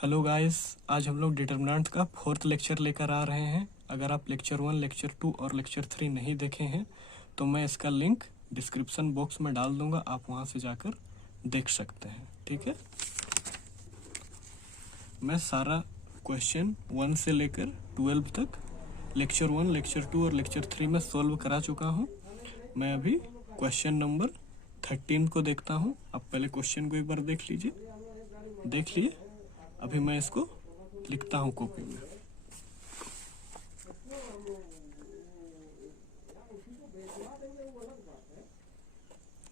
Hello guys, आज हम लोग डिटर्मिनेंट का फोर्थ लेक्चर लेकर आ रहे हैं। अगर आप लेक्चर 1, लेक्चर 2 और लेक्चर 3 नहीं देखे हैं तो मैं इसका लिंक डिस्क्रिप्शन बॉक्स में डाल दूंगा, आप वहां से जाकर देख सकते हैं। ठीक है, मैं सारा क्वेश्चन 1 से लेकर 12 तक लेक्चर 1, लेक्चर 2 और लेक्चर 3 में सॉल्व करा चुका हूँ। मैं अभी क्वेश्चन नंबर 13 को देखता हूँ। आप पहले क्वेश्चन को एक बार देख लीजिए। देख लिए, अभी मैं इसको लिखता हूँ कॉपी में।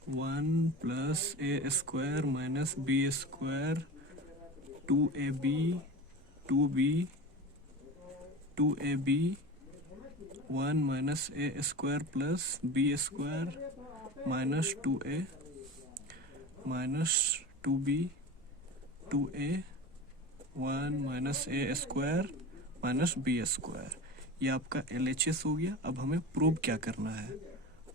One plus A square minus B square 2ab 2b 2ab 1 minus A square plus B square minus 2a minus 2b 2a 1 minus A square minus B square. ये आपका LHS हो गया। अब हमें प्रूव क्या करना है।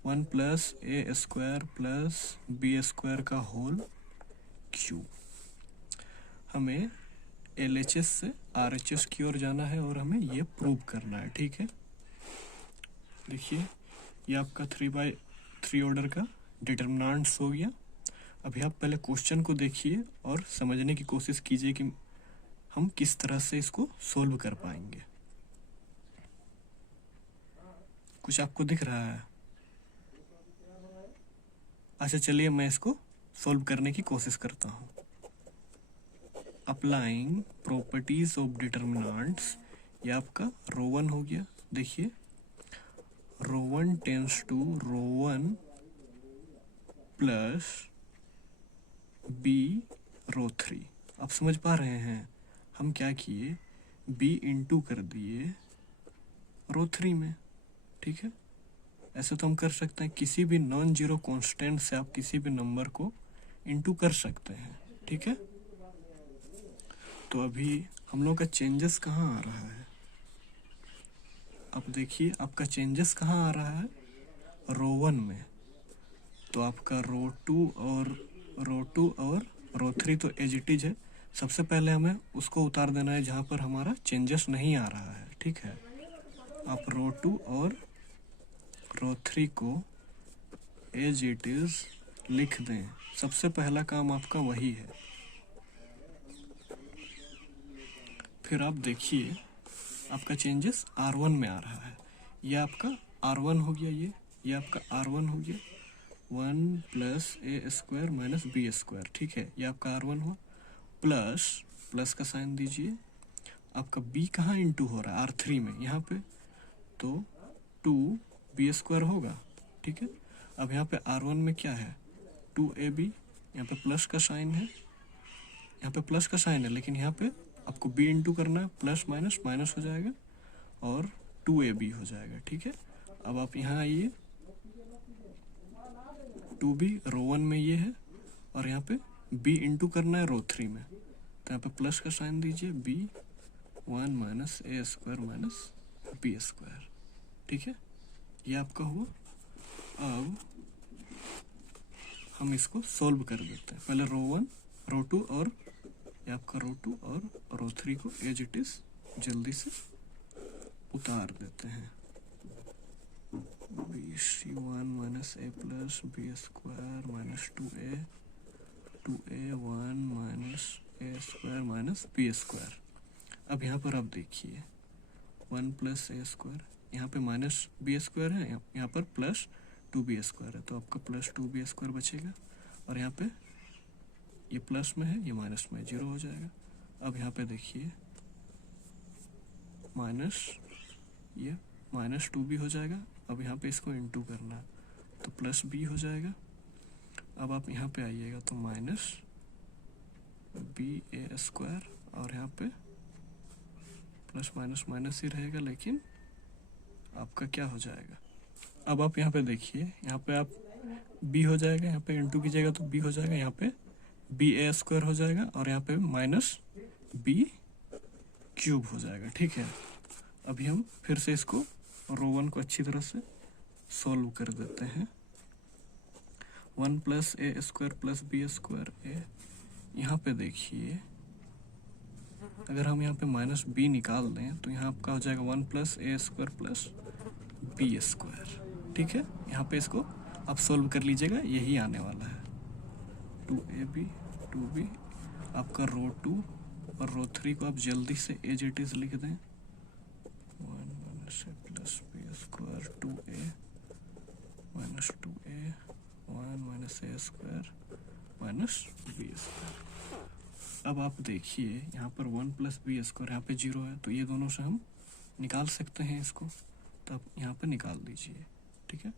1 plus A square plus B square का होल क्यूब। हमें LHS से RHS की ओर जाना है और हमें ये प्रूव करना है। ठीक है, देखिए ये आपका 3/3 ऑर्डर का डिटर्मिनेंट्स हो गया। अभी आप पहले क्वेश्चन को देखिए और समझने की कोशिश कीजिए कि हम किस तरह से इसको सोल्व कर पाएंगे। कुछ आपको दिख रहा है? अच्छा, चलिए मैं इसको सोल्व करने की कोशिश करता हूँ। अप्लाइंग प्रॉपर्टीज ऑफ डिटर्मिनेंट्स, ये आपका रो 1 हो गया। देखिए row 1 tends to row 1 plus B row 3। आप समझ पा रहे हैं? हम क्या किए, b इंटू कर दिए रो 3 में। ठीक है, ऐसे तो हम कर सकते हैं। किसी भी नॉन जीरो कांस्टेंट से आप किसी भी नंबर को इंटू कर सकते हैं। ठीक है, तो अभी हम लोग का चेंजेस कहाँ आ रहा है? अब देखिए आपका चेंजेस कहाँ आ रहा है, रो 1 में। तो आपका रो 2 और रो 3 तो एज इट इज है। सबसे पहले हमें उसको उतार देना है जहाँ पर हमारा चेंजेस नहीं आ रहा है। ठीक है, आप रो 2 और रो 3 को एज इट इज लिख दें। सबसे पहला काम आपका वही है। फिर आप देखिए आपका चेंजेस R1 में आ रहा है। ये आपका R1 हो गया, ये आपका R1 हो गया। 1 plus A square minus B square. ठीक है, ये आपका R1 हो। प्लस का साइन दीजिए। आपका b कहाँ इंटू हो रहा है? R3 में, यहाँ पे। तो 2b स्क्वायर होगा। ठीक है, अब यहाँ पे R1 में क्या है, 2ab। यहाँ पे प्लस का साइन है, यहाँ पे प्लस का साइन है, लेकिन यहाँ पे आपको b इंटू करना है। प्लस माइनस माइनस हो जाएगा और 2ab हो जाएगा। ठीक है, अब आप यहाँ आइए। 2b रो 1 में ये है और यहाँ पे b इंटू करना है रो 3 में। तो यहाँ पे प्लस का साइन दीजिए, b 1 minus A square minus B square. ठीक है, ये आपका हुआ। अब हम इसको सोल्व कर देते हैं। पहले रो 1, रो 2 और ये आपका रो 2 और रो 3 को एज इट इज जल्दी से उतार देते हैं। BC1 minus A plus B square minus 2a 1 minus A square minus B square. अब यहाँ पर आप देखिए 1 प्लस ए स्क्वायर, यहाँ पे माइनस बी स्क्वायर है, यहाँ पर प्लस 2b स्क्वायर है। तो आपका प्लस 2b स्क्वायर बचेगा और यहाँ पे ये प्लस में है, ये माइनस में, 0 हो जाएगा। अब यहाँ पे देखिए माइनस, ये माइनस 2b हो जाएगा। अब यहाँ पे इसको इंटू करना है तो प्लस b हो जाएगा। अब आप यहाँ पे आइएगा तो माइनस ba स्क्वायर और यहाँ पे प्लस माइनस माइनस ही रहेगा, लेकिन आपका क्या हो जाएगा। अब आप यहाँ पे देखिए, यहाँ पे आप b हो जाएगा, यहाँ पे इंटू कीजिएगा तो b हो जाएगा, यहाँ पे ba स्क्वायर हो जाएगा और यहाँ पे माइनस b क्यूब हो जाएगा। ठीक है, अभी हम फिर से इसको रो 1 को अच्छी तरह से सॉल्व कर देते हैं। 1 plus A square plus B square ए। यहाँ पे देखिए अगर हम यहाँ पे माइनस बी निकाल दें तो यहाँ आपका हो जाएगा 1 plus A square plus B square. ठीक है, यहाँ पे इसको आप सोल्व कर लीजिएगा, यही आने वाला है 2ab 2b। आपका रो 2 और रो 3 को आप जल्दी से एज इट इज लिख दें, 1 minus A plus B square 2a minus 2a 1 minus A square minus B square. अब आप देखिए यहाँ पर 1 प्लस बी स्क्वायर, यहाँ पे 0 है, तो ये दोनों से हम निकाल सकते हैं इसको, तो आप यहाँ पर निकाल दीजिए। ठीक है,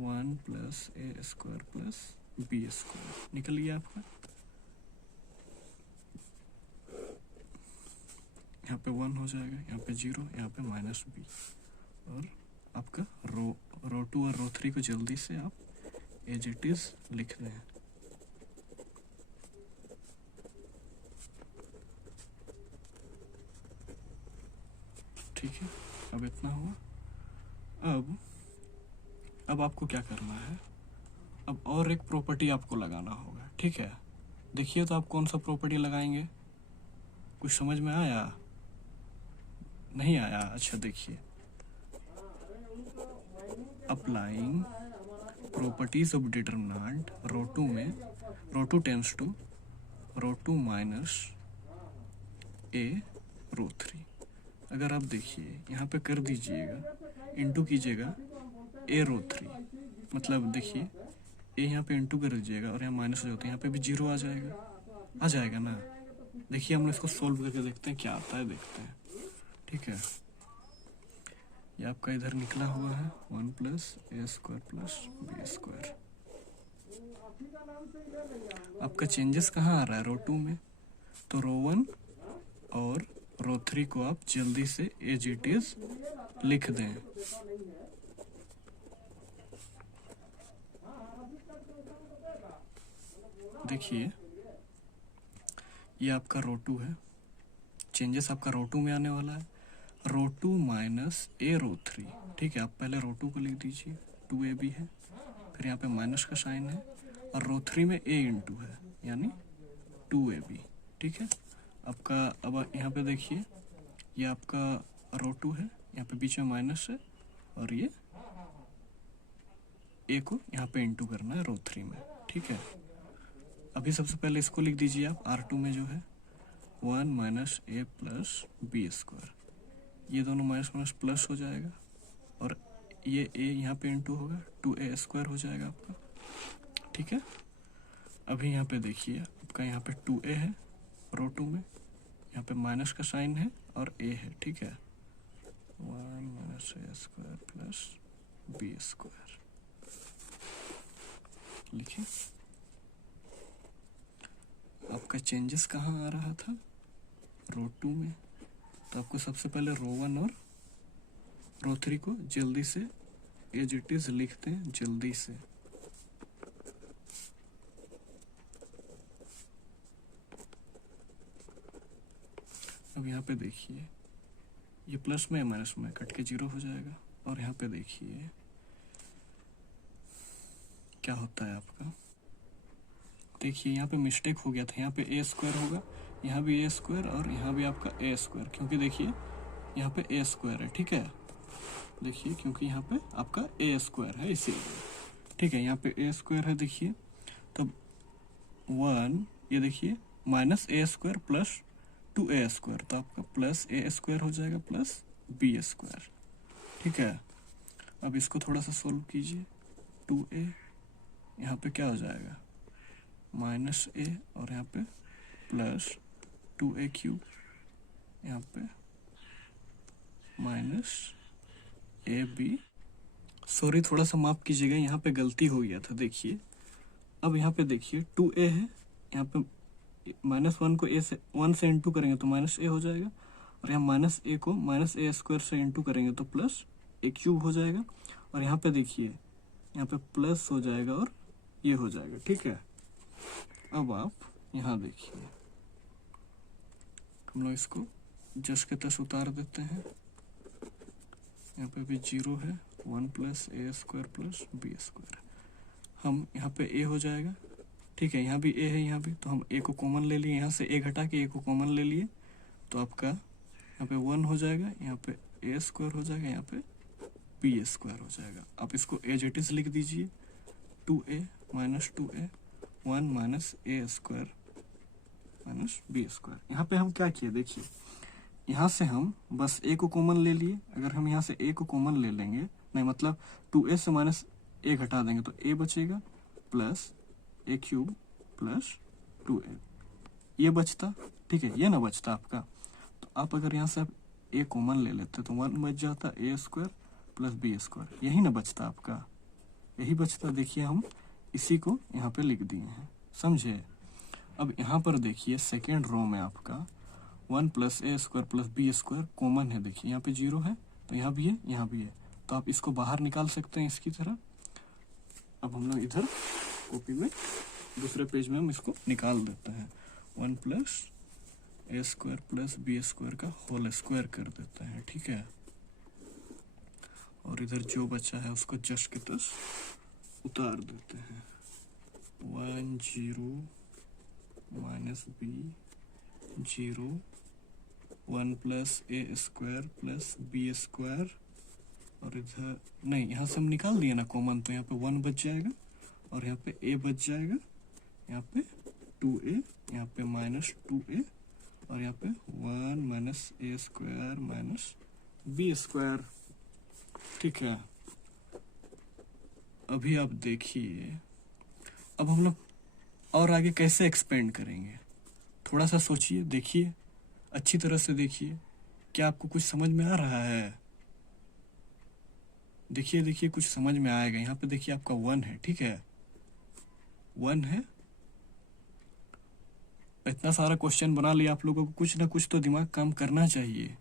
1 plus A square plus B square निकल गया आपका। यहाँ पे 1 हो जाएगा, यहाँ पे 0, यहाँ पे माइनस बी, और आपका रो 2 और रो 3 को जल्दी से आप एज इट इज लिख दें। ठीक है, अब इतना हुआ। अब आपको क्या करना है, अब और एक प्रॉपर्टी आपको लगाना होगा। ठीक है, देखिए तो आप कौन सा प्रॉपर्टी लगाएंगे, कुछ समझ में आया? नहीं आया? अच्छा देखिए, अप्लाइंग प्रॉपर्टीज ऑफ डिटरमिनेंट रो 2 में, रो 2 टेंस टू रो 2 माइनस ए रो 3। अगर आप देखिए यहाँ पे कर दीजिएगा, इंटू कीजिएगा ए रो 3, मतलब देखिए ए यहाँ पे इंटू कर दीजिएगा और यहाँ माइनस हो जाता है, यहाँ पे भी 0 आ जाएगा ना। देखिए हम इसको सोल्व करके देखते हैं क्या आता है, देखते हैं। ठीक है, ये आपका इधर निकला हुआ है 1 plus A square plus B square. आपका चेंजेस कहाँ आ रहा है, रो 2 में, तो रो 1 और रो 3 को आप जल्दी से एज इट इज लिख दें। देखिए ये आपका रो 2 है, चेंजेस आपका रो 2 में आने वाला है, रो 2 माइनस ए रो 3। ठीक है, आप पहले रो 2 को लिख दीजिए, 2ab है, फिर यहाँ पे माइनस का साइन है, और रो 3 में a इंटू है यानी 2ab। ठीक है, आपका अब यहाँ पे देखिए ये आपका रो 2 है, यहाँ पे बीच में माइनस है, और ये a को यहाँ पे इंटू करना है रो 3 में। ठीक है, अभी सबसे पहले इसको लिख दीजिए आप, R2 में जो है 1 minus A plus B square, ये दोनों माइनस माइनस प्लस हो जाएगा, और ये a यहाँ पे इंटू होगा, 2a स्क्वायर हो जाएगा आपका। ठीक है, अभी यहाँ पे देखिए आपका यहाँ पे 2a है रो 2 में, यहाँ पे माइनस का साइन है और a है। ठीक है, 1 minus A square plus B square लिखिए। आपका चेंजेस कहाँ आ रहा था, रो 2 में, तो आपको सबसे पहले रो 1 और रो 3 को जल्दी से एज इट इज लिखते हैं, जल्दी से। अब यहाँ पे देखिए ये प्लस में माइनस में कट के 0 हो जाएगा, और यहाँ पे देखिए क्या होता है आपका, देखिए यहाँ पे मिस्टेक हो गया था, यहाँ पे ए स्क्वायर होगा, यहाँ भी ए स्क्वायर और यहाँ भी आपका ए स्क्वायर, क्योंकि देखिए यहाँ पे ए स्क्वायर है। ठीक है, देखिए क्योंकि यहाँ पे आपका ए स्क्वायर है इसीलिए। ठीक है, यहाँ पे ए स्क्वायर है, देखिए तब 1, ये देखिए minus A square plus 2a square, तो आपका प्लस ए स्क्वायर हो जाएगा प्लस बी स्क्वायर। ठीक है, अब इसको थोड़ा सा सोल्व कीजिए, 2a यहाँ पे क्या हो जाएगा माइनस ए, और यहाँ पे प्लस 2a क्यूब, यहाँ पे माइनस ए बी। सॉरी थोड़ा सा माफ कीजिएगा, यहाँ पे गलती हो गया था। देखिए अब यहाँ पे देखिए 2a है, यहाँ पे -1 को a से 1 से इंटू करेंगे तो माइनस ए हो जाएगा, और यहाँ माइनस ए को माइनस ए स्क्वायर से इंटू करेंगे तो प्लस ए क्यूब हो जाएगा, और यहाँ पे देखिए यहाँ पे प्लस हो जाएगा और ये हो जाएगा। ठीक है, अब आप यहाँ देखिए हम लोग इसको जस के तस उतार देते हैं, यहाँ पे भी 0 है, 1 plus A square plus B square, हम यहाँ पे ए हो जाएगा। ठीक है, यहाँ भी ए है, यहाँ भी, तो हम ए को कॉमन ले लिए, यहाँ से ए घटा के ए को कॉमन ले लिए, तो आपका यहाँ पे 1 हो जाएगा, यहाँ पे ए स्क्वायर हो जाएगा, यहाँ पे बी स्क्वायर हो जाएगा। आप इसको एज इट इज लिख दीजिए, 2a minus 2a 1 minus A square minus B square. यहाँ पे हम क्या किए देखिए, यहाँ से हम बस a को कॉमन ले लिए। अगर हम यहाँ से a को कॉमन ले लेंगे, नहीं मतलब 2a से माइनस a घटा देंगे तो a बचेगा plus a cube plus 2a, ये बचता, ठीक है, ये ना बचता आपका। तो आप अगर यहाँ से आप a कॉमन ले लेते तो 1 बच जाता, a square plus B square, यही ना बचता आपका, यही बचता। देखिए हम इसी को यहाँ पे लिख दिए हैं, समझे। अब यहाँ पर देखिए सेकेंड रो में आपका 1 plus A square plus B square common है। देखिए यहाँ पे 0 है तो यहाँ भी है, यहाँ भी है, तो आप इसको बाहर निकाल सकते हैं इसकी तरह। अब हम लोग इधर कॉपी में दूसरे पेज में हम इसको निकाल देते हैं, 1 plus A square plus B square का होल स्क्वायर कर देते हैं, ठीक है। और इधर जो बचा है उसको जस्ट के तस उतार देते हैं, 1 0 minus B 0 1 plus A square plus B square, और इधर नहीं, यहाँ से हम निकाल दिए ना कॉमन, तो यहाँ पे 1 बच जाएगा और यहाँ पे a बच जाएगा, यहाँ पे 2a, यहाँ पे माइनस 2a, और यहाँ पे 1 minus A square minus B square, ठीक है। अभी आप देखिए, अब हम लोग और आगे कैसे एक्सपेंड करेंगे, थोड़ा सा सोचिए, देखिए अच्छी तरह से देखिए, क्या आपको कुछ समझ में आ रहा है। देखिए देखिए कुछ समझ में आएगा। यहाँ पे देखिए आपका 1 है, ठीक है, 1 है। इतना सारा क्वेश्चन बना लिया आप लोगों को, कुछ ना कुछ तो दिमाग काम करना चाहिए,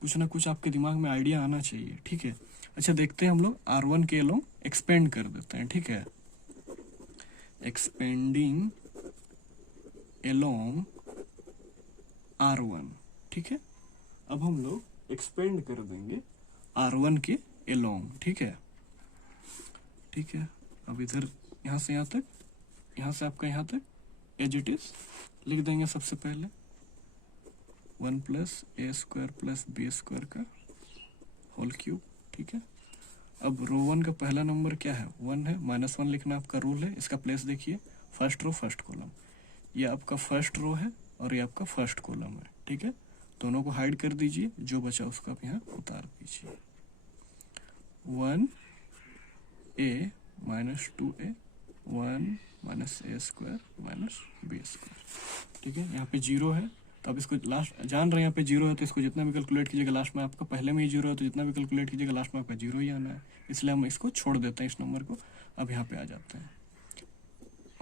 कुछ ना कुछ आपके दिमाग में आइडिया आना चाहिए, ठीक है। अच्छा देखते हैं हम लोग R1 के लोग एक्सपेंड कर देते हैं, ठीक है, एक्सपेंडिंग एलोंग R1, ठीक है। अब हम लोग एक्सपेंड कर देंगे R1 के एलोंग, ठीक है, ठीक है। अब इधर यहाँ से यहाँ तक, यहाँ से आपका यहाँ तक एज इट इज लिख देंगे सबसे पहले, 1 plus A square plus B square का होल क्यूब, ठीक है। अब रो 1 का पहला नंबर क्या है, 1 है, -1 लिखना आपका रूल है। इसका प्लेस देखिए, फर्स्ट रो फर्स्ट कॉलम, ये आपका फर्स्ट रो है और ये आपका फर्स्ट कॉलम है, ठीक है। दोनों को हाइड कर दीजिए, जो बचा उसको आप यहाँ उतार दीजिए, 1a minus 2a 1 minus A square minus B square, ठीक है। यहाँ पे 0 है तो आप इसको लास्ट जान रहे हैं, यहाँ पे 0 है तो इसको जितना भी कैलकुलेट कीजिएगा लास्ट में आपका, पहले में ही 0 है तो जितना भी कैलकुलेट कीजिएगा लास्ट में आपका 0 ही आना है, इसलिए हम इसको छोड़ देते हैं इस नंबर को। अब यहाँ पे आ जाते हैं,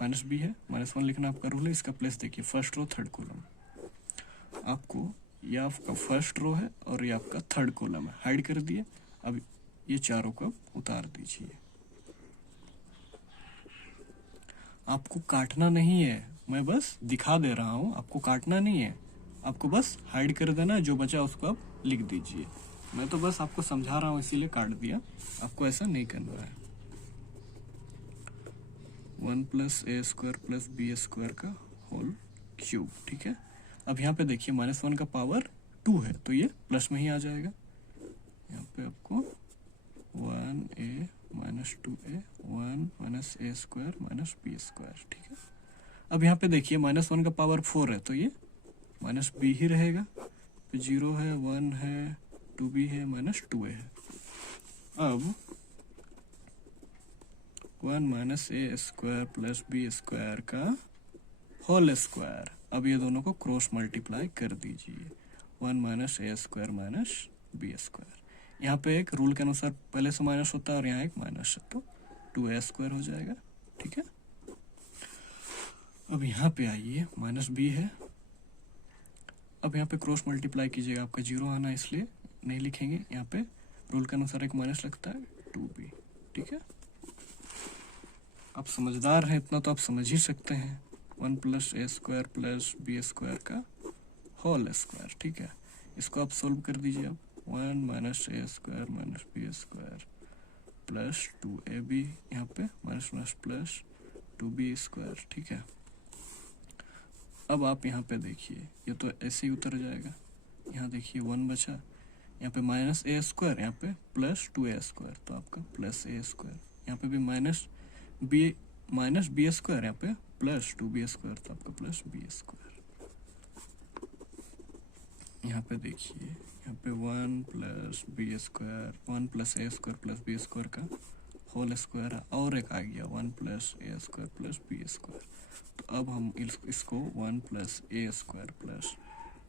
माइनस बी है, -1 लिखना आपका रूल है। इसका प्लेस देखिए, फर्स्ट रो थर्ड कॉलम, आपको ये आपका फर्स्ट रो है और ये आपका थर्ड कॉलम है, हाइड कर दिए। अब ये चारों को उतार दीजिए, आपको काटना नहीं है, मैं बस दिखा दे रहा हूँ, आपको काटना नहीं है, आपको बस हाइड कर देना, जो बचा उसको आप लिख दीजिए। मैं तो बस आपको समझा रहा हूँ इसीलिए काट दिया, आपको ऐसा नहीं करना है। 1 plus A square plus B square का होल क्यूब, ठीक है। अब यहाँ पे देखिए -1 का पावर 2 है तो ये प्लस में ही आ जाएगा, यहाँ पे आपको 1a minus 2a 1 minus A square minus B square, ठीक है। अब यहाँ पे देखिए -1 का पावर 4 है तो ये माइनस बी ही रहेगा, तो 0 है 1 है 2b है माइनस 2a है। अब 1 minus A square plus B square का होल स्क्वायर, अब ये दोनों को क्रॉस मल्टीप्लाई कर दीजिए, 1 minus A square minus B square. यहाँ पे एक रूल के अनुसार पहले से माइनस होता है और यहाँ एक माइनस है तो 2a स्क्वायर हो जाएगा, ठीक है। अब यहाँ पे आइए, माइनस बी है, अब यहाँ पे क्रॉस मल्टीप्लाई कीजिएगा, आपका 0 आना है इसलिए नहीं लिखेंगे, यहाँ पे रूल के अनुसार एक माइनस लगता है 2b, ठीक है। आप समझदार हैं इतना तो आप समझ ही सकते हैं, 1 plus A square plus B square का होल स्क्वायर, ठीक है। इसको आप सोल्व कर दीजिए, अब 1 minus A square minus B square plus 2ab, यहाँ पे minus minus plus 2b square, ठीक है। अब आप यहाँ पे देखिए, ये तो ऐसे ही उतर जाएगा। यहाँ देखिए 1 बचा, यहाँ पे माइनस ए स्क्वायर, यहाँ पे प्लस 2a स्क्वायर, तो आपका प्लस ए स्क्वायर। यहाँ पे भी माइनस बी स्क्वायर, यहाँ पे प्लस 2b स्क्वायर, तो आपका प्लस बी स्क्वायर। यहाँ पे देखिए, यहाँ पे 1 plus B square, 1 plus A square plus B square का होल स्क्वायर, और एक आ गया 1 plus A square plus B square. तो अब हम इसको 1 plus A square plus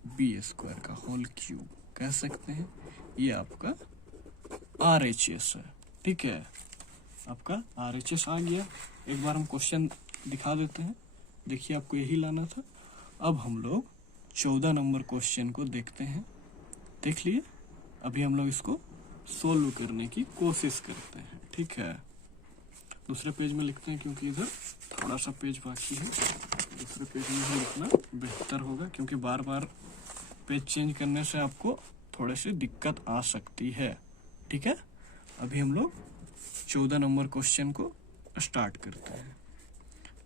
B square का होल क्यूब कह सकते हैं। ये आपका RHS है, ठीक है, आपका RHS आ गया। एक बार हम क्वेश्चन दिखा देते हैं, देखिए आपको यही लाना था। अब हम लोग 14 नंबर क्वेश्चन को देखते हैं, देख लिए। अभी हम लोग इसको सोल्व करने की कोशिश करते हैं, ठीक है। दूसरे पेज में लिखते हैं क्योंकि इधर थोड़ा सा पेज बाकी है, दूसरे पेज में ही लिखना बेहतर होगा, क्योंकि बार बार पेज चेंज करने से आपको थोड़े से दिक्कत आ सकती है, ठीक है। अभी हम लोग 14 नंबर क्वेश्चन को स्टार्ट करते हैं।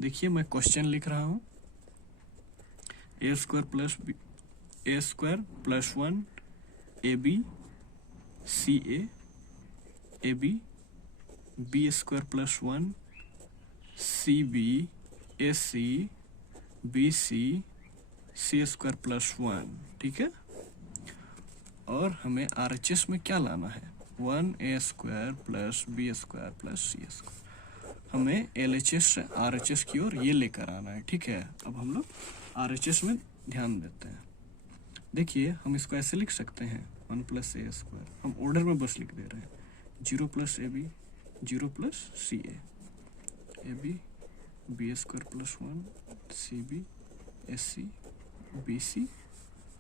देखिए मैं क्वेश्चन लिख रहा हूँ, A square plus 1 AB CA AB B square plus 1 CB AC BC C square plus 1, ठीक है। और हमें RHS में क्या लाना है, 1A square plus B square plus C square. हमें LHS से RHS की ओर ये लेकर आना है, ठीक है। अब हम लोग RHS में ध्यान देते हैं। देखिए हम इसको ऐसे लिख सकते हैं, 1 प्लस ए स्क्वायर, हम ऑर्डर में बस लिख दे रहे हैं, 0 plus AB 0 plus CA AB B square plus 1 CB SC BC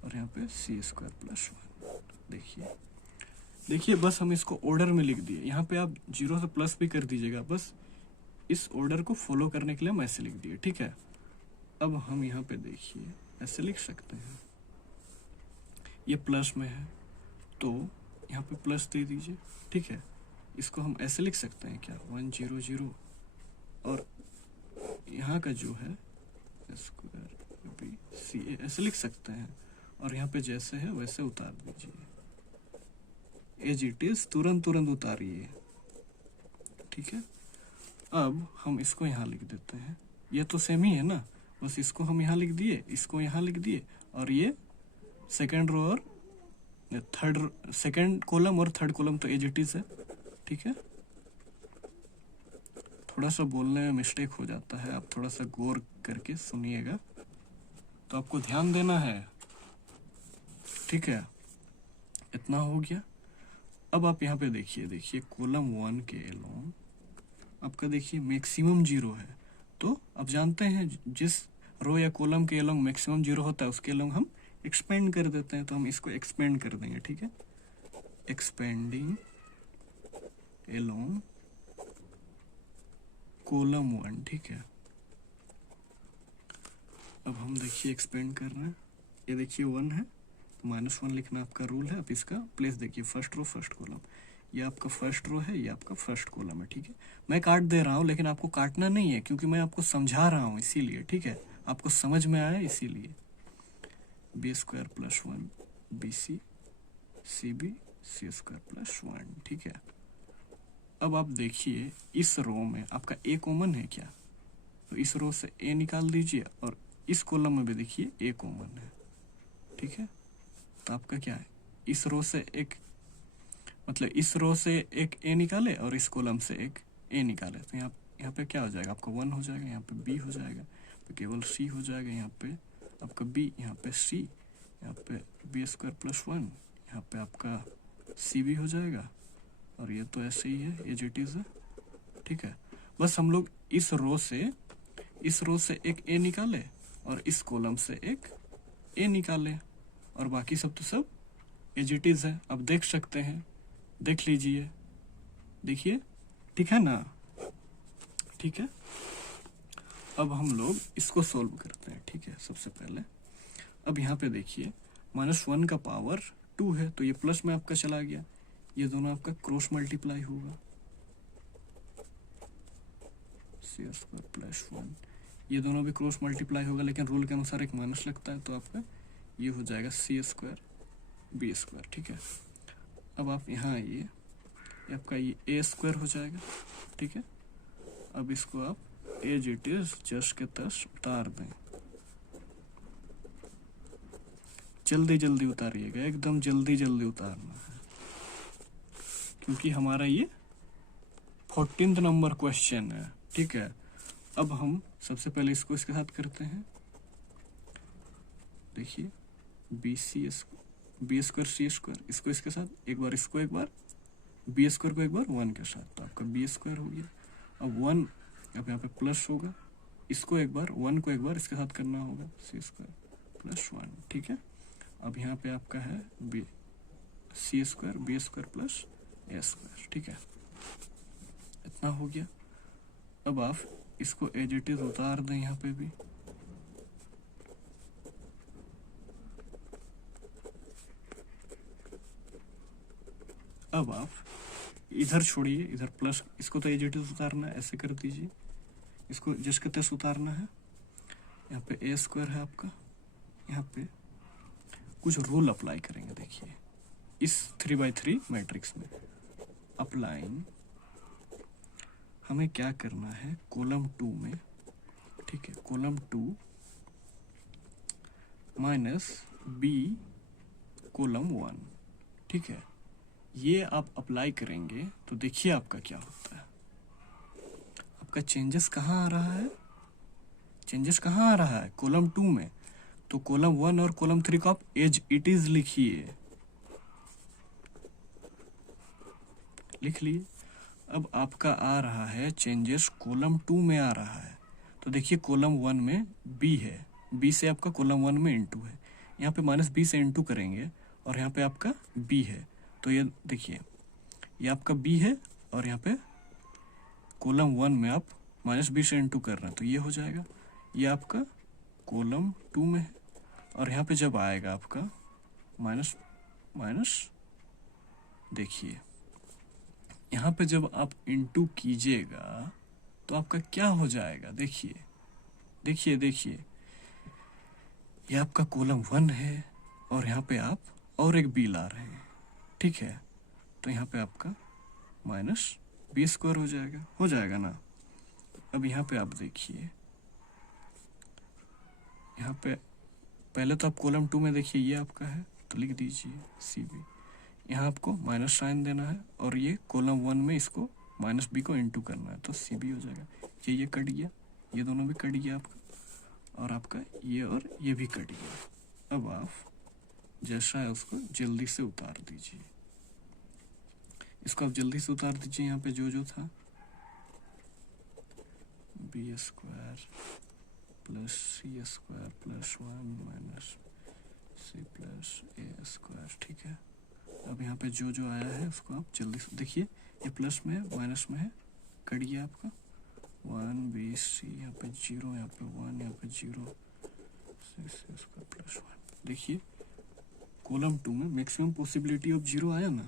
और यहाँ पे C स्क्वायर प्लस 1। देखिए बस हम इसको ऑर्डर में लिख दिए। यहाँ पे आप 0 से प्लस भी कर दीजिएगा, बस इस ऑर्डर को फॉलो करने के लिए हम ऐसे लिख दिए, ठीक है। अब हम यहाँ पे देखिए ऐसे लिख सकते हैं, ये प्लस में है तो यहाँ पे प्लस दे दीजिए, ठीक है। इसको हम ऐसे लिख सकते हैं क्या, 1 0 0, और यहाँ का जो है स्क्वायर बी CA ऐसे लिख सकते हैं, और यहाँ पे जैसे है वैसे उतार दीजिए, एज इट इज, तुरंत उतारिए, ठीक है। अब हम इसको यहाँ लिख देते हैं, ये तो सेम ही है ना, बस इसको हम यहाँ लिख दिए, इसको यहाँ लिख दिए, और ये सेकंड रो और सेकंड कॉलम और थर्ड कॉलम तो एज इट इज है, ठीक है। थोड़ा सा बोलने में मिस्टेक हो जाता है, आप थोड़ा सा गौर करके सुनिएगा, तो आपको ध्यान देना है, ठीक है। इतना हो गया। अब आप यहाँ पे देखिए कॉलम 1 के एलोंग आपका देखिए मैक्सिमम 0 है, तो आप जानते हैं जिस रो या कॉलम के एलोंग मैक्सिमम 0 होता है उसके एलोंग हम एक्सपेंड कर देते हैं, तो हम इसको एक्सपेंड कर देंगे, ठीक है। एक्सपेंडिंग एलोंग कॉलम 1, ठीक है। अब हम देखिए एक्सपेंड कर रहे हैं, ये देखिए 1 है, -1 लिखना आपका रूल है। अब इसका प्लेस देखिए, फर्स्ट रो फर्स्ट कॉलम, ये आपका फर्स्ट रो है, ये आपका फर्स्ट कॉलम है, ठीक है। मैं काट दे रहा हूँ लेकिन आपको काटना नहीं है, क्योंकि मैं आपको समझा रहा हूँ इसीलिए, ठीक है, आपको समझ में आया इसीलिए। B square plus 1 BC CB C square plus 1, ठीक है। अब आप देखिए इस रो में आपका ए कॉमन है क्या, तो इस रो से ए निकाल दीजिए, और इस कॉलम में भी देखिए ए कॉमन है, ठीक है। तो आपका क्या है, इस रो से एक, मतलब इस रो से एक ए निकाले और इस कॉलम से एक ए निकाले, तो यहाँ पे क्या हो जाएगा, आपका 1 हो जाएगा, यहाँ पे बी हो जाएगा, तो केवल सी हो जाएगा, यहाँ पे आपका बी, यहाँ पे सी, यहाँ पे बी स्क्वायर प्लस 1, यहाँ पे आपका सी बी हो जाएगा, और ये तो ऐसे ही है, एज इट इज है, ठीक है। बस हम लोग इस रो से एक ए निकाले और इस कॉलम से एक ए निकाले, और बाकी सब तो सब एज इट इज है। अब देख सकते हैं, देख लीजिए, देखिए, ठीक है ना, ठीक है। अब हम लोग इसको सोल्व करते हैं, ठीक है। सबसे पहले अब यहाँ पे देखिए -1 का पावर 2 है, तो ये प्लस में आपका चला गया, ये दोनों आपका क्रॉस मल्टीप्लाई होगा, C स्क्वायर प्लस 1, ये दोनों भी क्रॉस मल्टीप्लाई होगा, लेकिन रूल के अनुसार एक माइनस लगता है, तो आपका ये हो जाएगा सी स्क्वायर बी स्क्वायर। ठीक है, अब आप यहाँ आइए, ये आपका ये ए स्क्वायर हो जाएगा। ठीक है, अब इसको आप एज इट इज जस्ट के तस उतार दें। जल्दी जल्दी उतारिएगा, एकदम जल्दी जल्दी उतारना है, क्योंकि हमारा ये 14th नंबर क्वेश्चन है। ठीक है, अब हम सबसे पहले इसको इसके साथ करते हैं। देखिए बी स्क्वायर सी स्क्वायर, इसको इसके साथ एक बार, इसको एक बार, बी स्क्वायर को एक बार 1 के साथ, तो आपका बी स्क्वायर हो गया। अब 1 अब यहाँ पे प्लस होगा, इसको एक बार 1 को एक बार इसके साथ करना होगा, सी स्क्वायर प्लस 1। ठीक है, अब यहाँ पे आपका है B C square B square plus A square. ठीक है, इतना हो गया। अब आप इसको एज इट इज उतार दें यहाँ पे भी। अब आप इधर छोड़िए, इधर प्लस, इसको तो एज इट इज उतारना है, ऐसे कर दीजिए, इसको जिसके तस उतारना है। यहाँ पे ए स्क्वायर है आपका, यहाँ पे कुछ रूल अप्लाई करेंगे। देखिए इस 3x3 मैट्रिक्स में अप्लाइंग, हमें क्या करना है, कॉलम 2 में, ठीक है, कॉलम 2 माइनस बी कॉलम 1। ठीक है, ये आप अप्लाई करेंगे तो देखिए आपका क्या होता है। आपका चेंजेस कहाँ आ रहा है, चेंजेस कहाँ आ रहा है, कॉलम 2 में। तो कॉलम 1 और कॉलम 3 को आप एज इट इज लिखिए, लिख लिए। अब आपका आ रहा है चेंजेस कॉलम 2 में आ रहा है, तो देखिए कॉलम 1 में बी है, बी से आपका कॉलम 1 में इनटू है, यहाँ पे माइनस बी से इनटू करेंगे और यहाँ पे आपका बी है, तो ये देखिए ये आपका बी है और यहाँ पे कॉलम 1 में आप माइनस बी से इनटू कर रहे हैं, तो ये हो जाएगा, ये आपका कॉलम 2 में है। और यहाँ पे जब आएगा आपका माइनस माइनस, देखिए यहाँ पे जब आप इनटू कीजिएगा तो आपका क्या हो जाएगा, देखिए देखिए देखिए, ये आपका कॉलम 1 है और यहाँ पे आप और एक बी ला रहे हैं। ठीक है, तो यहाँ पे आपका माइनस बी स्क्वायर हो जाएगा ना। अब यहाँ पे आप देखिए, यहाँ पे पहले तो आप कॉलम 2 में देखिए ये आपका है, तो लिख दीजिए सी बी, यहाँ आपको माइनस साइन देना है और ये कॉलम 1 में इसको माइनस बी को इनटू करना है, तो सी बी हो जाएगा। ये कट गया, ये दोनों भी कट गया आपका, और आपका ये और ये भी कट गया। अब आप जैसा है उसको जल्दी से उतार दीजिए, इसको आप जल्दी से उतार दीजिए। यहाँ पे जो था B square plus C square plus 1 minus C plus A square. ठीक है, अब यहाँ पे जो आया है उसको आप जल्दी से देखिए, ये प्लस में है माइनस में है, कट गया आपका 1 बी सी, यहाँ पे 0, यहाँ पे 1, यहाँ पे 0, सी स्क्वायर प्लस 1। देखिए कॉलम 2 में मैक्सिमम पॉसिबिलिटी ऑफ 0 आया ना,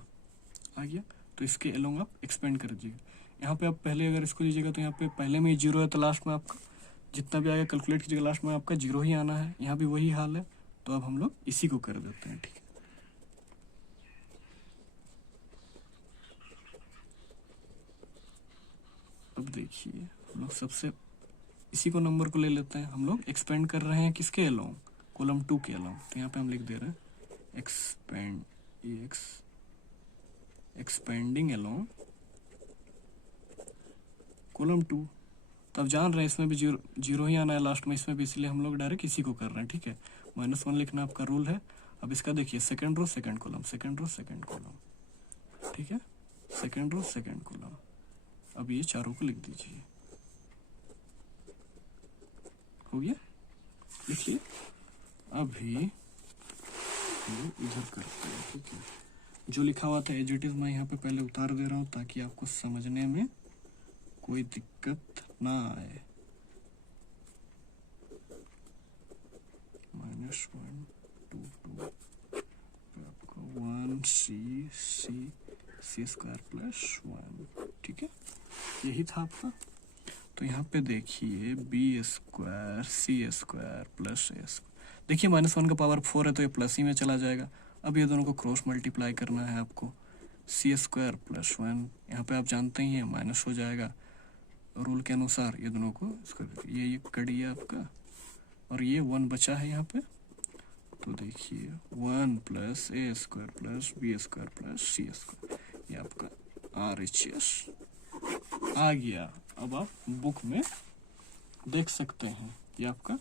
आ गया, तो इसके अलोंग आप एक्सपेंड कर दीजिएगा। यहाँ पे आप पहले अगर इसको लीजिएगा तो यहाँ पे पहले में ही 0 है, तो लास्ट में आपका जितना भी आएगा कैलकुलेट कीजिएगा, लास्ट में आपका 0 ही आना है। यहाँ भी वही हाल है, तो अब हम लोग इसी को कर देते हैं। ठीक है, अब देखिए हम लोग सबसे इसी को नंबर को ले लेते हैं, हम लोग एक्सपेंड कर रहे हैं किसके अलोंग, कॉलम 2 के अलोंग, तो यहाँ पे हम लिख दे रहे हैं एक्सपेंड एक्सपेंडिंग अलोंग कॉलम 2। तो अब जान रहे हैं इसमें भी 0 ही आना है लास्ट में, इसमें भी, इसलिए हम लोग डायरेक्ट इसी को कर रहे हैं। ठीक है, -1 लिखना आपका रूल है। अब इसका देखिए second row second column, second row second column. ठीक है, सेकंड रो सेकंड कॉलम। अब ये चारों को लिख दीजिए, हो गया, लिखिए। अभी इधर करते हैं। ठीक है, जो लिखा हुआ था एज इट इज मैं यहाँ पे पहले उतार दे रहा हूँ, ताकि आपको समझने में कोई दिक्कत ना आए। -1 2 2 आपका 1 सी स्क्वायर प्लस 1। ठीक है, यही था आपका। तो यहाँ पे देखिए B square C square plus A square, देखिए -1 का पावर 4 है तो ये प्लस ही में चला जाएगा। अब ये दोनों को क्रॉस मल्टीप्लाई करना है आपको, सी स्क्वायर प्लस 1, यहाँ पे आप जानते ही हैं माइनस हो जाएगा रूल के अनुसार, ये दोनों को इसको ये कट गया आपका, और ये 1 बचा है यहाँ पे। तो देखिए 1 plus A square plus B square plus C square, ये आपका RHS आ गया। अब आप बुक में देख सकते हैं ये आपका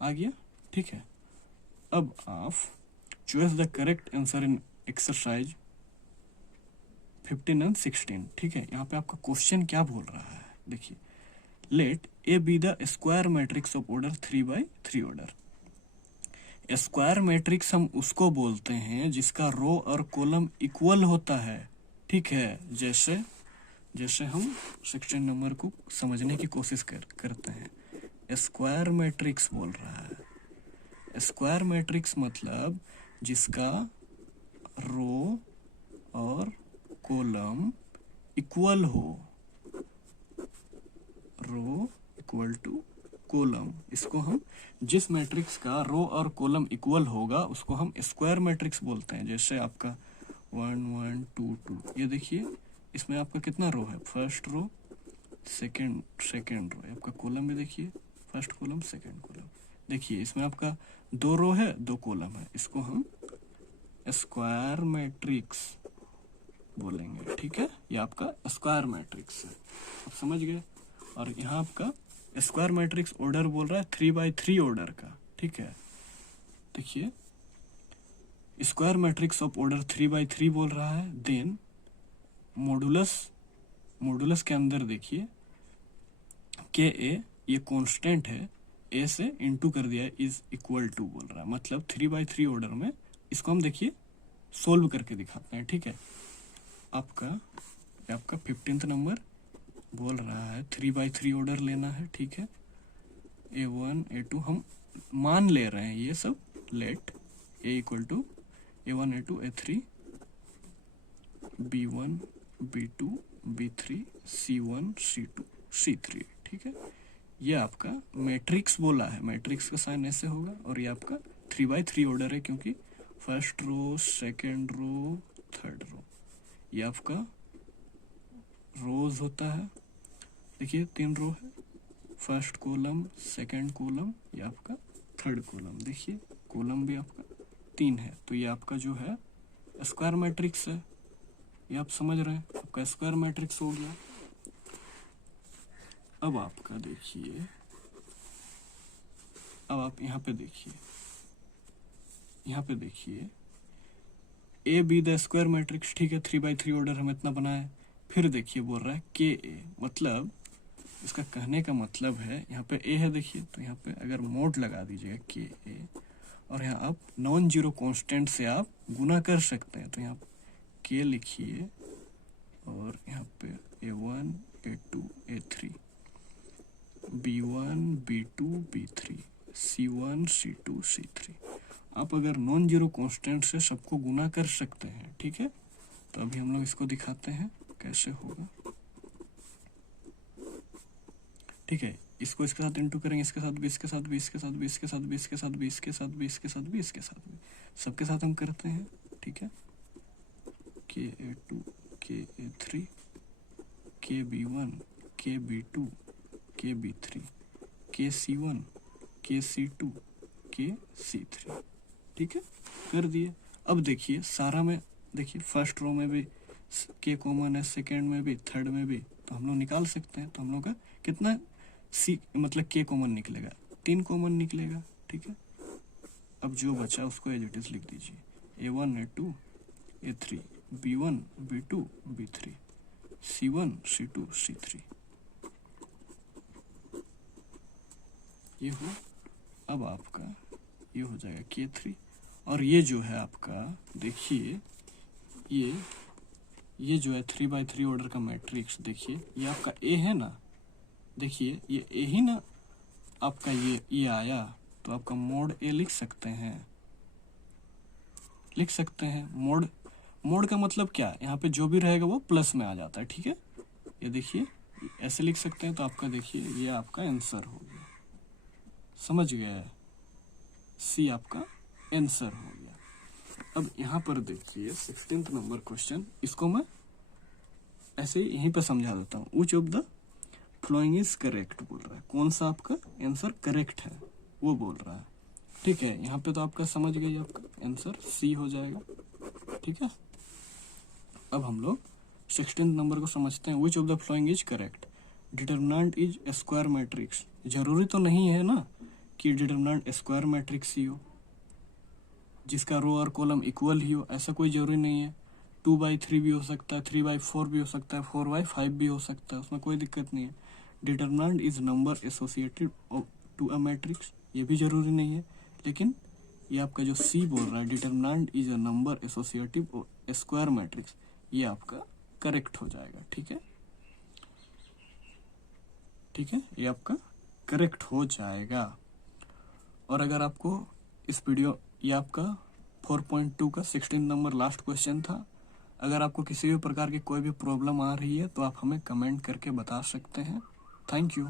आ गया, ठीक है। अब आप choose the correct answer in exercise 15 and 16, ठीक है। यहाँ पे आपका क्वेश्चन क्या बोल रहा है, देखिए let A be the square matrix of order 3x3 order. Square matrix हम उसको बोलते हैं जिसका रो और कॉलम इक्वल होता है, ठीक है। जैसे हम 16 नंबर को समझने की कोशिश करते हैं। स्क्वायर मैट्रिक्स बोल रहा है, स्क्वायर मैट्रिक्स मतलब जिसका रो और कॉलम इक्वल हो, रो इक्वल टू कॉलम, इसको हम जिस मैट्रिक्स का रो और कॉलम इक्वल होगा उसको हम स्क्वायर मैट्रिक्स बोलते हैं। जैसे आपका 1 1 2 2, ये देखिए इसमें आपका कितना रो है, फर्स्ट रो सेकंड रो, आपका कॉलम भी देखिए फर्स्ट कॉलम सेकंड कॉलम, देखिए इसमें आपका 2 रो है 2 कॉलम है, इसको हम स्क्वायर मैट्रिक्स बोलेंगे, ठीक है। ये आपका स्क्वायर मैट्रिक्स है, आप समझ गए। और यहाँ आपका स्क्वायर मैट्रिक्स ऑर्डर बोल रहा है 3x3 ऑर्डर का, ठीक है। देखिए square matrix of order 3x3 बोल रहा है, देन मॉडुलस के अंदर देखिए के ए ये कांस्टेंट है, ए से इनटू कर दिया इज इक्वल टू बोल रहा है, मतलब 3x3 ऑर्डर में इसको हम देखिए सोल्व करके दिखाते हैं, ठीक है। आपका 15th नंबर बोल रहा है 3x3 ऑर्डर लेना है, ठीक है। A1 A2 हम मान ले रहे हैं ये सब, late A equal to A1 A2 A3 B1 B2 B3 C1 C2 C3, ठीक है। ये आपका मैट्रिक्स बोला है, मैट्रिक्स का साइन ऐसे होगा, और ये आपका 3x3 ऑर्डर है क्योंकि first row second row third row, ये आपका रोज होता है। देखिए 3 रो है, फर्स्ट कॉलम सेकेंड कॉलम, ये आपका थर्ड कॉलम, देखिए कॉलम भी आपका 3 है, तो ये आपका जो है स्क्वायर मैट्रिक्स है, ये आप समझ रहे हैं, आपका स्क्वायर मैट्रिक्स हो गया। अब आपका देखिए, अब आप यहाँ पे देखिए ए बी द स्क्वायर मैट्रिक्स, ठीक है। 3x3 ऑर्डर हम इतना बनाए, फिर देखिए बोल रहा है के ए, मतलब इसका कहने का मतलब है यहाँ पे ए है, देखिए तो यहाँ पे अगर मोड लगा दीजिएगा के ए, और यहाँ आप नॉन जीरो कॉन्स्टेंट से आप गुना कर सकते हैं, तो यहाँ के लिखिए और यहाँ पे A1 A2 A3 B1 B2 B3 C1 C2 C3, आप अगर नॉन जीरो कॉन्स्टेंट से सबको गुना कर सकते हैं, ठीक है। तो अभी हम लोग इसको दिखाते हैं कैसे होगा, ठीक है। इसको इसके साथ इंटू करेंगे, इसके साथ भी, इसके साथ भी, इसके साथ भी, इसके साथ भी, इसके साथ भी, इसके साथ भी, इसके साथ भी, इसके साथ भी, सबके साथ हम करते हैं, ठीक है। के A2 के A3 के B1 के B2 के B3 के C1 के C2 के C3, ठीक है, कर दिए। अब देखिए सारा में देखिए फर्स्ट रो में भी के कॉमन है, सेकेंड में भी, थर्ड में भी, तो हम लोग निकाल सकते हैं। तो हम लोग का कितना सी मतलब के कॉमन निकलेगा, 3 कॉमन निकलेगा, ठीक है। अब जो बचा उसको एज इट इज लिख दीजिए, A1 A2 A3 B1 B2 B3 C1 C2 C3, ये हो। अब आपका ये हो जाएगा K3, और ये जो है आपका देखिए ये जो है 3x3 ऑर्डर का मैट्रिक्स, देखिए ये आपका ए है ना, देखिए ये ए ही ना आपका, ये आया, तो आपका मोड ए लिख सकते हैं, मोड का मतलब क्या, यहाँ पे जो भी रहेगा वो प्लस में आ जाता है, ठीक है। ये देखिए ऐसे लिख सकते हैं, तो आपका देखिए ये आपका आंसर हो गया, समझ गया है, सी आपका आंसर हो गया। अब यहाँ पर देखिए 16th नंबर क्वेश्चन, इसको मैं ऐसे ही यहीं पर समझा देता हूँ। Which of the following is correct बोल रहा है, कौन सा आपका आंसर करेक्ट है वो बोल रहा है, ठीक है। यहाँ पे तो आपका समझ गई, आपका आंसर सी हो जाएगा, ठीक है। अब हम लोग 16th नंबर को समझते हैं। Which of the following is correct, determinant is square matrix. जरूरी तो नहीं है ना कि डिटरमिनेंट स्क्वायर मैट्रिक्स ही हो, जिसका रो और कॉलम इक्वल ही हो, ऐसा कोई जरूरी नहीं है। 2/3 भी हो सकता है, 3/4 भी हो सकता है, 4/5 भी हो सकता है, उसमें कोई दिक्कत नहीं है। Determinant is number associated to a matrix, ये भी जरूरी नहीं है। लेकिन ये आपका जो सी बोल रहा है, determinant is a number associative square matrix, ये आपका करेक्ट हो जाएगा, ठीक है, ठीक है, ये आपका करेक्ट हो जाएगा। और अगर आपको इस वीडियो, ये आपका 4.2 का 16 नंबर लास्ट क्वेश्चन था। अगर आपको किसी भी प्रकार की कोई भी प्रॉब्लम आ रही है तो आप हमें कमेंट करके बता सकते हैं। Thank you.